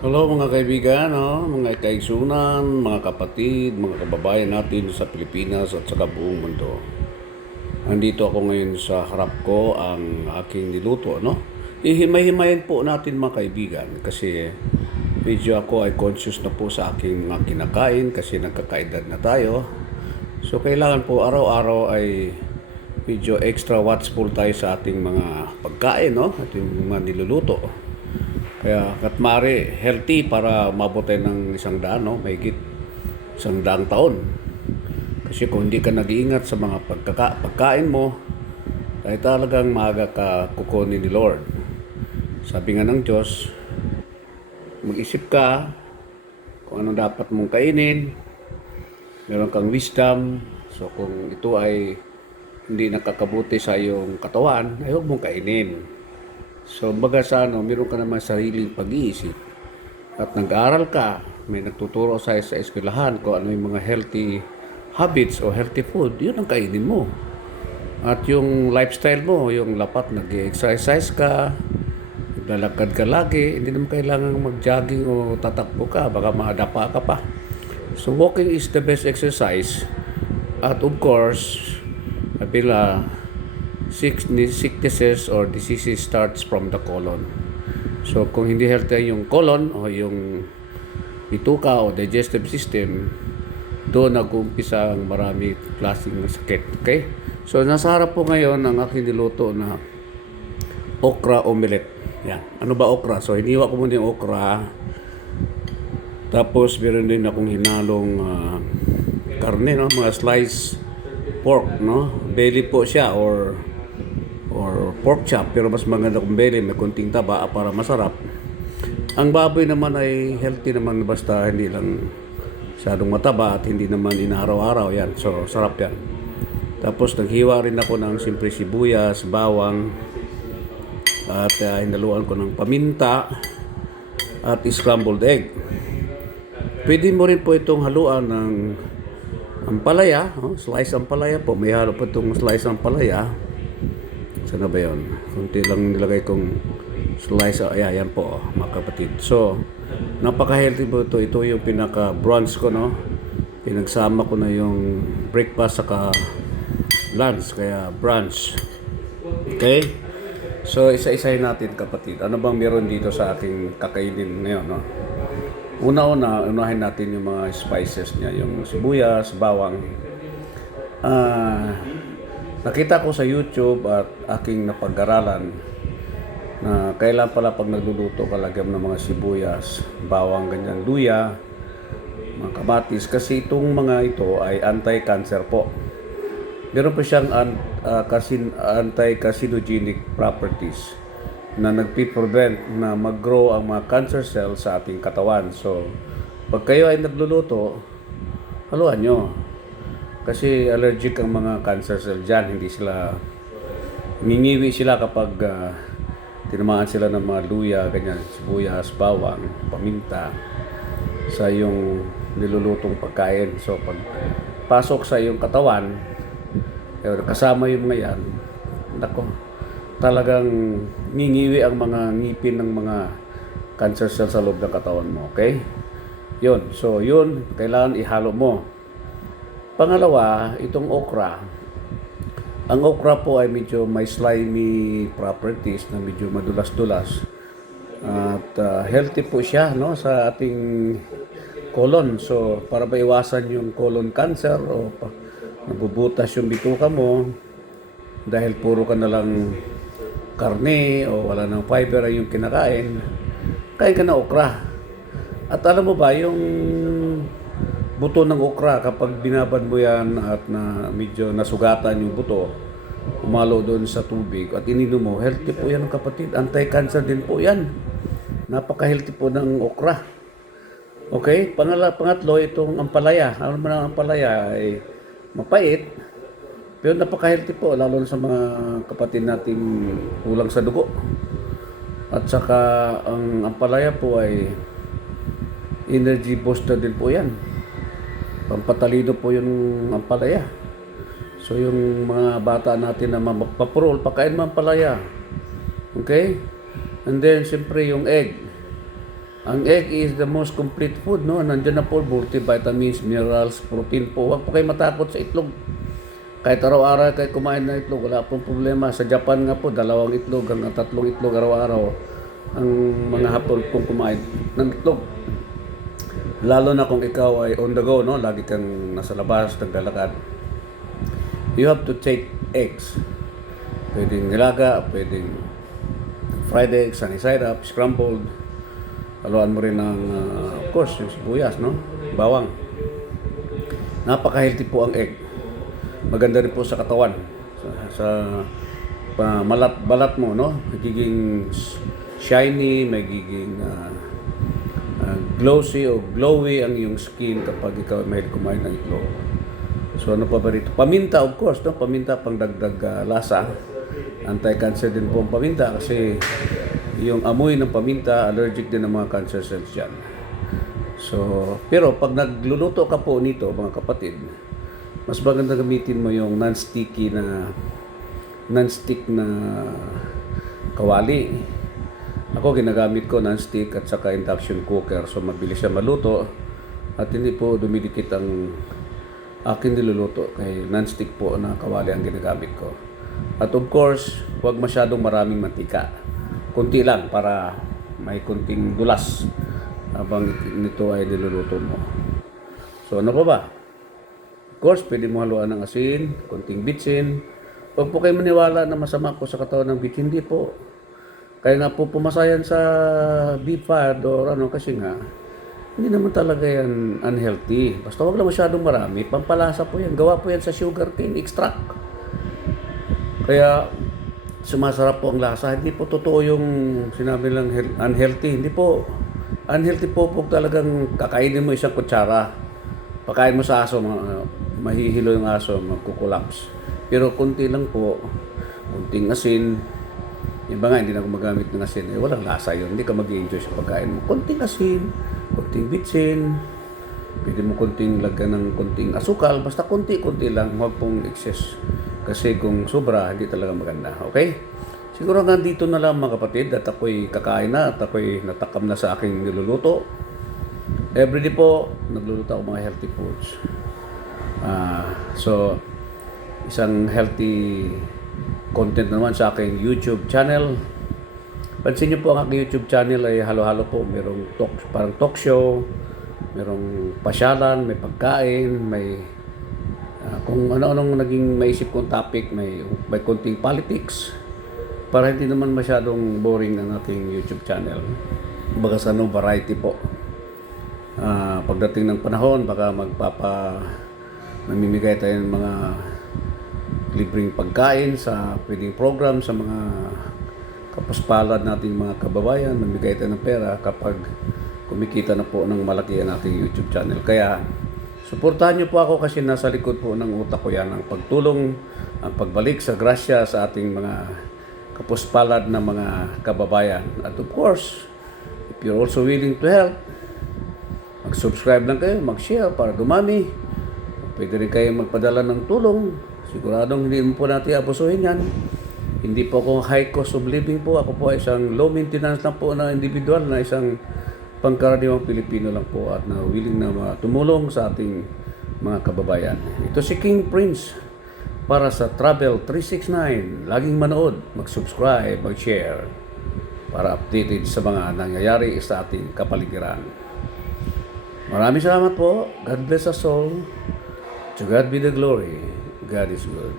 Hello mga kaibigan, mga kaigsunan, mga kapatid, mga kababayan natin sa Pilipinas at sa buong mundo. Nandito ako ngayon sa harap ko ang aking niluto, no? Ihimay-himayin po natin mga kaibigan kasi medyo ako ay conscious na po sa aking mga kinakain kasi nagkakaedad na tayo. So kailangan po araw-araw ay medyo extra watchful tayo sa ating mga pagkain, no? Ating mga niluluto. Kaya katmari healthy para umabot tayo ng 100, no? Mahigit 100 taon. Kasi kung hindi ka nag-iingat sa mga pagkain mo, ay talagang maaga ka kukunin ni Lord. Sabi nga ng Diyos, mag-isip ka kung ano dapat mong kainin, meron kang wisdom, so kung ito ay hindi nakakabuti sa iyong katawan, ay huwag mong kainin. So, baga sa meron ka naman sariling pag-iisip at nag-aaral ka, may nagtuturo sa eskwelahan kung ano yung mga healthy habits o healthy food, yun ang kainin mo. At yung lifestyle mo, yung lapat nag-exercise ka, naglalakad ka lagi, hindi naman kailangan mag-jogging o tatakbo ka, baka madapa ka pa. So, walking is the best exercise. At of course, bila sicknesses or diseases starts from the colon. So kung hindi healthy yung colon o yung bituka o digestive system, doon nag-uumpisa ang marami klaseng sakit. Okay? So nasa harap po ngayon ang aking niluto na okra omelette. Yan. Ano ba okra? So hiniwa ko muna yung okra. Tapos meron din akong hinalong karne, no? Mga slice pork, no? Belly po siya or pork chop, pero mas maganda kung belly, may konting taba para masarap. Ang baboy naman ay healthy naman, basta hindi lang masyadong mataba at hindi naman inaaraw-araw yan. So sarap yan. Tapos naghiwa rin ako ng simple sibuyas, bawang, at hinaluan ko ng paminta at scrambled egg. Pwede mo rin po itong haluan ng ampalaya, slice ampalaya po. May halo po itong slice ampalaya. Sana ba yun? Kunti lang nilagay kong slice. Ayan po, mga kapatid. So, napaka-healthy po ito. Ito yung pinaka-brunch ko, no? Pinagsama ko na yung breakfast saka lunch. Kaya brunch. Okay? So, isa-isahin natin, kapatid. Ano bang meron dito sa aking kakainin ngayon, no? Unahin natin yung mga spices niya. Yung sibuyas, bawang. Nakita ko sa YouTube at aking napag-aralan na kailan pala pag nagluluto ka lagyan ng mga sibuyas, bawang, ganyan, luya, mga kamatis, kasi itong mga ito ay anti-cancer po. Meron pa siyang anti-carcinogenic properties na nagpi-prevent na mag-grow ang mga cancer cells sa ating katawan. So, pag kayo ay nagluluto, haluan nyo. Kasi allergic ang mga cancer cell dyan. Hindi sila, ngingiwi sila kapag tinamaan sila ng mga luya, ganyan, sibuyas, bawang, paminta sa iyong nilulutong pagkain. So pag pasok sa iyong katawan, kasama yung mga yan, nako, talagang ngingiwi ang mga ngipin ng mga cancer cell sa loob ng katawan mo. Okay? Yun. So yun, kailangan ihalo mo. Pangalawa, itong okra. Ang okra po ay medyo may slimy properties na medyo madulas-dulas. At healthy po siya, no, sa ating colon. So, para maiwasan yung colon cancer o nabubutas yung bituka mo dahil puro ka na lang karne o wala nang fiber yung kinakain, kain ka na okra. At alam mo ba, yung buto ng okra, kapag binabad mo yan at na medyo nasugatan yung buto, umalo doon sa tubig at ininom mo, healthy po yan, kapatid. Anti-cancer din po yan. Napaka-healthy po ng okra. Okay? Pangatlo, itong ampalaya. Ano man ang ampalaya ay mapait, pero napaka-healthy po, lalo sa mga kapatid nating kulang sa dugo. At saka ang ampalaya po ay energy booster din po yan. Pampatalino po yung ampalaya. So yung mga bata natin na mapapurol, pakain mo ampalaya. Okay? And then, siyempre yung egg. Ang egg is the most complete food, no? Nandiyan na po multivitamins, minerals, protein po. Huwag po kayo matakot sa itlog. Kahit araw-araw kayo kumain ng itlog, wala pong problema. Sa Japan nga po, 2 itlog hanggang 3 itlog araw-araw ang mga hapon pong kumain ng itlog. Lalo na kung ikaw ay on the go, no? Lagi kang nasa labas, naglalakad. You have to take eggs. Pwedeng nilaga, pwedeng fried eggs, sunny side up, scrambled. Haluan mo rin ng, of course, yung sibuyas, no? Bawang. Napaka-healthy po ang egg. Maganda rin po sa katawan. Sa balat mo, no? Magiging shiny, magiging glossy o glowy ang iyong skin kapag ikaw may kumain ng itlog. So ano pa ba rito? Paminta, of course, no? Paminta pang dagdag lasa. Anti-cancer din po ang paminta kasi yung amoy ng paminta, allergic din ng mga cancer cells yan. So, pero pag nagluluto ka po nito, mga kapatid, mas maganda gamitin mo yung non-stick na kawali. Ako ginagamit ko non-stick at saka induction cooker. So, mabilis siya maluto at hindi po dumidikit ang aking niluluto. Kaya non-stick po na kawali ang ginagamit ko. At of course, huwag masyadong maraming mantika. Kunti lang para may kunting dulas habang nito ay niluluto mo. So ano pa ba? Of course, pwede mo haluan ng asin, kunting bitsin. Huwag po kayo maniwala na masama po sa katawan ng bitsin. Hindi po. Kaya nga po pumasayan sa beef fat or ano kasi nga, hindi naman talaga yan unhealthy. Basta huwag lang masyadong marami. Pampalasa po yan. Gawa po yan sa sugarcane extract. Kaya sumasarap po ang lasa. Hindi po totoo yung sinabi lang unhealthy. Hindi po. Unhealthy po talagang kakainin mo isang kutsara. Pakain mo sa aso, mahihilo yung aso, magkukulaps. Pero kunti lang po, kunting asin. Iba nga, hindi na gumagamit ng asin. Eh, walang lasa yun. Hindi ka mag-i-enjoy sa pagkain mo. Kunting asin, kunting bitsin. Pwede mo kunting lagyan ng kunting asukal. Basta kunti-kunti lang. Huwag pong excess. Kasi kung sobra, hindi talaga maganda. Okay? Siguro nga dito na lang mga kapatid at ako'y kakain na at ako'y natakam na sa aking niluluto. Everyday po, nagluluto ako mga healthy foods. So, isang healthy content naman sa aking YouTube channel. Pansin niyo po ang aking YouTube channel ay halo-halo po. Merong parang talk show, merong pasyalan, may pagkain, may kung ano-anong naging maisip kong topic, may konting politics para hindi naman masyadong boring ang aking YouTube channel. Baga sa variety po. Pagdating ng panahon, baka mamimigay tayo ng mga libreng pagkain sa pwedeng program sa mga kapuspalad nating mga kababayan. Mamimigay tayo ng pera kapag kumikita na po ng malaki ang ating YouTube channel. Kaya suportahan niyo po ako kasi nasa likod po ng utak ko yan ang pagtulong, ang pagbalik sa grasya sa ating mga kapuspalad na mga kababayan. At of course, if you're also willing to help, mag-subscribe lang kayo, mag-share para dumami. Pwede rin kayo magpadala ng tulong. Siguradong hindi po natin abusuhin yan. Hindi po ako high cost of living po. Ako po ay isang low maintenance lang po na individual, na isang pangkaraniwang Pilipino lang po at na willing na tumulong sa ating mga kababayan. Ito si King Prince para sa Travel 369. Laging manood, mag-subscribe, mag-share para updated sa mga nangyayari sa ating kapaligiran. Maraming salamat po. God bless us all. To God be the glory. God is good.